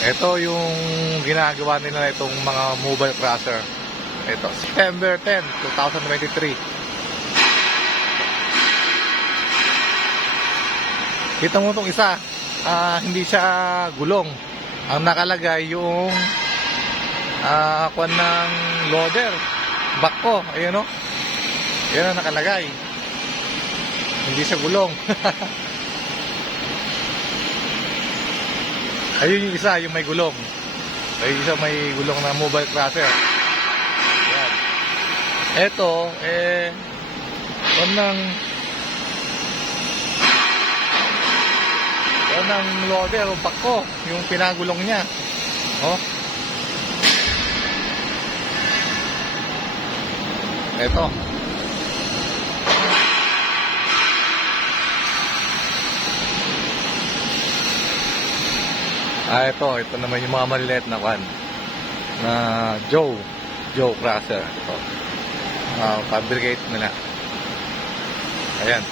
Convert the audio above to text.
Ito yung ginagawa nila itong mga mobile crusher. Ito, September 10, 2023. Kita mo itong isa, hindi siya gulong. Ang nakalagay yung kwan ng loader. Back ko, ayun o. Yan ang nakalagay. Hindi siya gulong. Ayun yung isa, yung may gulong. Ayun yung isa may gulong na mobile crusher. Yan. Ito, ng loader o bako, yung pinagulong niya. Oh. Ito. Ito naman yung mga maliliit na kan na Joe crusher. Ito. Fabricate nila. Ayan.